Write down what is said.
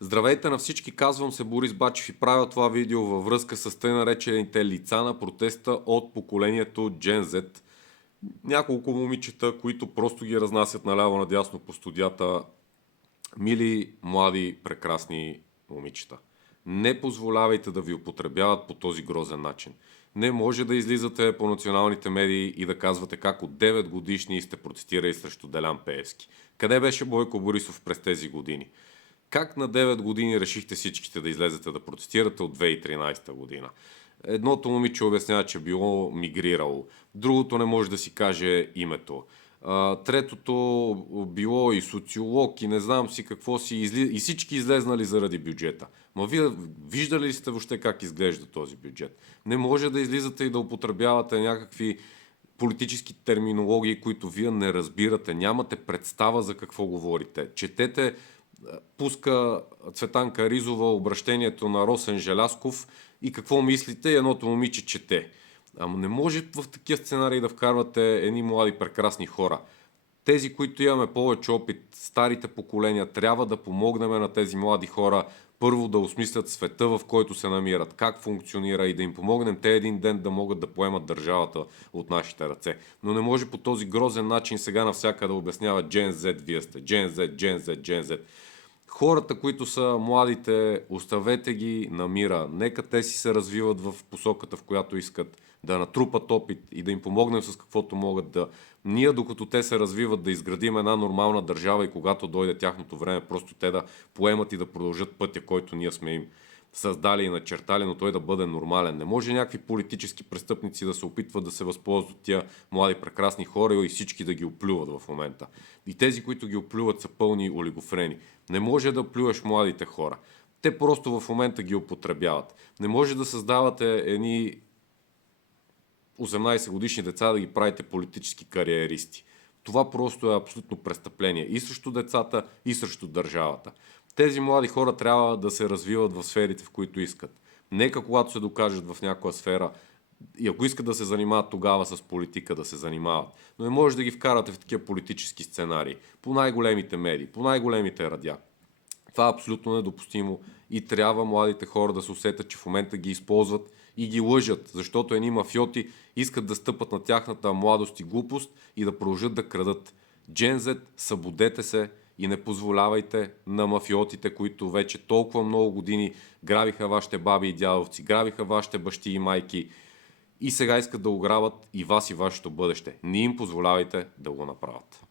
Здравейте на всички, казвам се Борис Бачев и правя това видео във връзка с тъй наречените лица на протеста от поколението Gen Z. Няколко момичета, които просто ги разнасят наляво-надясно по студията. Мили, млади, прекрасни момичета. Не позволявайте да ви употребяват по този грозен начин. Не може да излизате по националните медии и да казвате как от 9 годишни сте протестирали срещу Делян Пеевски. Къде беше Бойко Борисов през тези години? Как на 9 години решихте всичките да излезете да протестирате от 2013 година? Едното момиче обяснява, че било мигрирало, другото не може да си каже името. Третото било и социолог, и не знам си какво си, и всички излезнали заради бюджета. Ма вие виждали ли сте въобще как изглежда този бюджет? Не може да излизате и да употребявате някакви политически терминологии, които вие не разбирате, нямате представа за какво говорите. Четете, пуска Цветанка Ризова обращението на Росен Желязков и какво мислите, едното момиче чете. Ама не може в такива сценарии да вкарвате едни млади прекрасни хора. Тези, които имаме повече опит, старите поколения, трябва да помогнем на тези млади хора първо да осмислят света, в който се намират, как функционира и да им помогнем те един ден да могат да поемат държавата от нашите ръце. Но не може по този грозен начин сега навсякъде да обяснява Gen Z, вие сте Gen Z, Gen Z, Gen Z. Хората, които са младите, оставете ги на мира. Нека те си се развиват в посоката, в която искат, да натрупат опит и да им помогнем с каквото могат да. Ние, докато те се развиват, да изградим една нормална държава и когато дойде тяхното време, просто те да поемат и да продължат пътя, който ние сме им създали и начертали, но той да бъде нормален. Не може някакви политически престъпници да се опитват да се възползват от тия млади прекрасни хора и всички да ги оплюват в момента. И тези, които ги оплюват, са пълни олигофрени. Не може да плюеш младите хора. Те просто в момента ги употребяват. Не може да създавате едни 18 годишни деца да ги правите политически кариеристи. Това просто е абсолютно престъпление и срещу децата, и срещу държавата. Тези млади хора трябва да се развиват в сферите, в които искат. Нека когато се докажат в някоя сфера и ако искат да се занимават тогава с политика, да се занимават. Но не може да ги вкарате в такива политически сценарии. По най-големите медии, по най-големите радиа. Това е абсолютно недопустимо и трябва младите хора да се усетят, че в момента ги използват и ги лъжат, защото едни мафиоти искат да стъпат на тяхната младост и глупост и да продължат да крадат. Gen Z, събудете се и не позволявайте на мафиотите, които вече толкова много години грабиха вашите баби и дядовци, грабиха вашите бащи и майки и сега искат да ограбят и вас и вашето бъдеще. Не им позволявайте да го направят.